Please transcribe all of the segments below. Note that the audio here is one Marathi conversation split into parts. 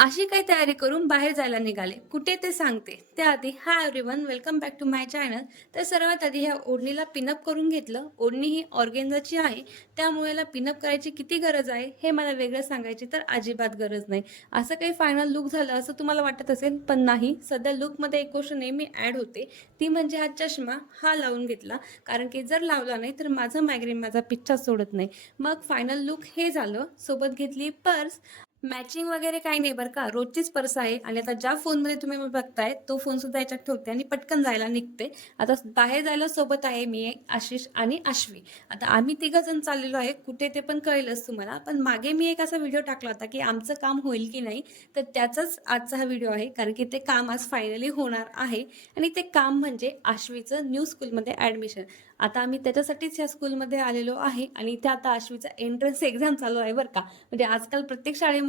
अशी काही तयारी करून बाहेर जायला निघाले. कुठे ते सांगते. त्याआधी hi everyone, welcome back to my channel. तर सर्वात आधी ह्या ओढणीला पिनअप करून घेतलं. ओढणी ही ऑर्गेन्झाची आहे. त्यामुळे याला पिनअप करायची किती गरज आहे, हे मला वेगळं सांगायची तर अजिबात गरज नाही. असं काही फायनल लूक झालं असं तुम्हाला वाटत असेल, पण नाही. सध्या लूकमध्ये एक गोष्ट नेहमी ॲड होते. ती म्हणजे हा चष्मा हा लावून घेतला. कारण की जर लावला नाही तर माझं मायग्रेन माझा पिच्छा सोडत नाही. मग फायनल लूक हे झालं. सोबत घेतली पर्स. मॅचिंग वगैरे काही नाही बरं का. रोजचीच पर्स आहे आणि आता ज्या फोनमध्ये तुम्ही मला बघताय, तो फोनसुद्धा याच्यात ठेवते आणि पटकन जायला निघते. आता बाहेर जायला सोबत आहे मी, एक आशिष आणि आश्वी. आता आम्ही तिघं जण चाललेलो आहे. कुठे ते पण कळेलच तुम्हाला. पण मागे मी एक असा व्हिडिओ टाकला होता, की आमचं काम होईल की नाही, तर त्याचाच आजचा हा व्हिडिओ आहे. कारण की ते काम आज फायनली होणार आहे आणि ते काम म्हणजे आश्वीचं न्यू स्कूलमध्ये ॲडमिशन. आता आम्ही त्याच्यासाठीच ह्या स्कूलमध्ये आलेलो आहे आणि इथे आता आश्वीचा एंट्रन्स एक्झाम चालू आहे बरं का. म्हणजे आजकाल प्रत्येक शाळेमध्ये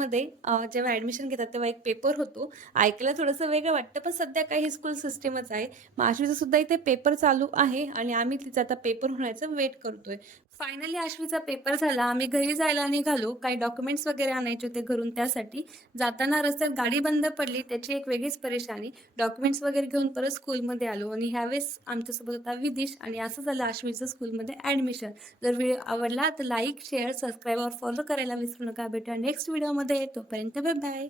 जेव्हा ॲडमिशन घेतात तेव्हा एक पेपर होतो. ऐकायला थोडंसं वेगळं वाटतं, पण सध्या काही स्कूल सिस्टमच आहे. मग आश्वीचा सुद्धा इथे पेपर चालू आहे आणि आम्ही तिचा आता पेपर होण्याचं वेट करतोय. फायनली आश्वीचा पेपर झाला. आम्ही घरी जायला निघालो. काही डॉक्युमेंट्स वगैरे आणायचे होते घरून त्यासाठी. जाताना रस्त्यात गाडी बंद पडली. त्याची एक वेगळीच परेशानी. डॉक्युमेंट्स वगैरे घेऊन परत स्कूलमध्ये आलो आणि ह्यावेळेस आमच्यासोबत होता विदिश आणि असं झालं आश्वीचं स्कूलमध्ये ॲडमिशन. जर व्हिडिओ आवडला तर लाईक, शेअर, सबस्क्राईब और फॉलो करायला विसरू नका. भेटूया नेक्स्ट व्हिडिओमध्ये. तोपर्यंत बाय बाय.